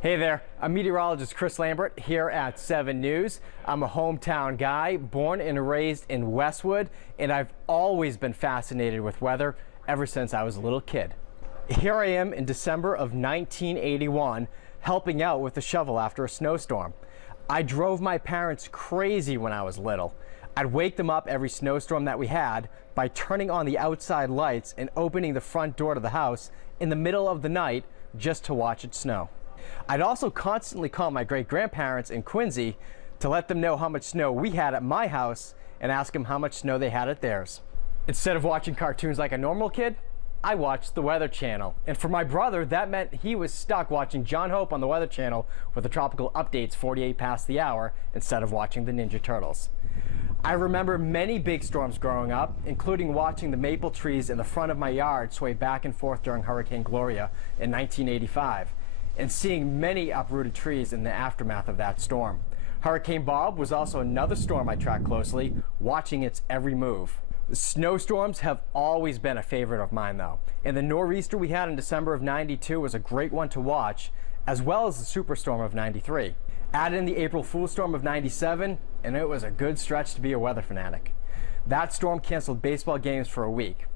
Hey there, I'm meteorologist Chris Lambert here at 7 News. I'm a hometown guy, born and raised in Westwood, and I've always been fascinated with weather ever since I was a little kid. Here I am in December of 1981, helping out with a shovel after a snowstorm. I drove my parents crazy when I was little. I'd wake them up every snowstorm that we had by turning on the outside lights and opening the front door to the house in the middle of the night just to watch it snow. I'd also constantly call my great-grandparents in Quincy to let them know how much snow we had at my house and ask them how much snow they had at theirs. Instead of watching cartoons like a normal kid, I watched the Weather Channel. And for my brother, that meant he was stuck watching John Hope on the Weather Channel with the tropical updates 48 past the hour instead of watching the Ninja Turtles. I remember many big storms growing up, including watching the maple trees in the front of my yard sway back and forth during Hurricane Gloria in 1985. And seeing many uprooted trees in the aftermath of that storm. Hurricane Bob was also another storm I tracked closely, watching its every move. Snowstorms have always been a favorite of mine though, and the nor'easter we had in December of '92 was a great one to watch, as well as the superstorm of '93. Add in the April Fool's storm of '97, and it was a good stretch to be a weather fanatic. That storm canceled baseball games for a week.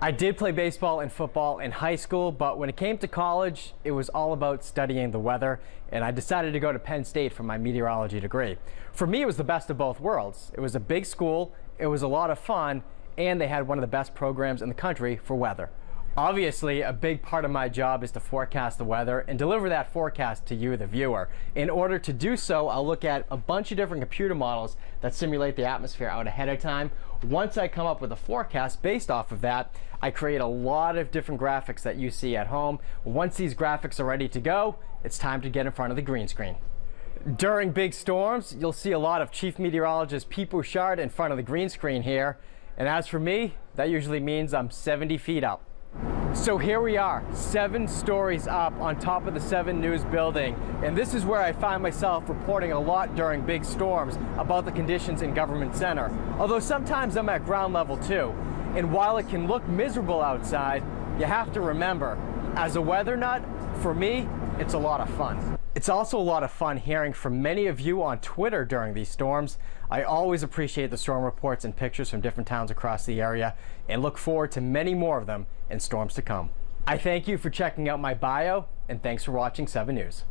I did play baseball and football in high school, but when it came to college, it was all about studying the weather, and I decided to go to Penn State for my meteorology degree. For me, it was the best of both worlds. It was a big school, it was a lot of fun, and they had one of the best programs in the country for weather. Obviously, a big part of my job is to forecast the weather and deliver that forecast to you, the viewer. In order to do so, I'll look at a bunch of different computer models that simulate the atmosphere out ahead of time. Once I come up with a forecast based off of that, I create a lot of different graphics that you see at home. Once these graphics are ready to go, it's time to get in front of the green screen. During big storms, you'll see a lot of Chief Meteorologist Pete Bouchard in front of the green screen here. And as for me, that usually means I'm 70 feet up. So here we are, 7 stories up on top of the 7 News building, and this is where I find myself reporting a lot during big storms about the conditions in Government Center, although sometimes I'm at ground level too. And while it can look miserable outside, you have to remember, as a weather nut, for me, it's a lot of fun. It's also a lot of fun hearing from many of you on Twitter during these storms. I always appreciate the storm reports and pictures from different towns across the area and look forward to many more of them in storms to come. I thank you for checking out my bio, and thanks for watching 7 News.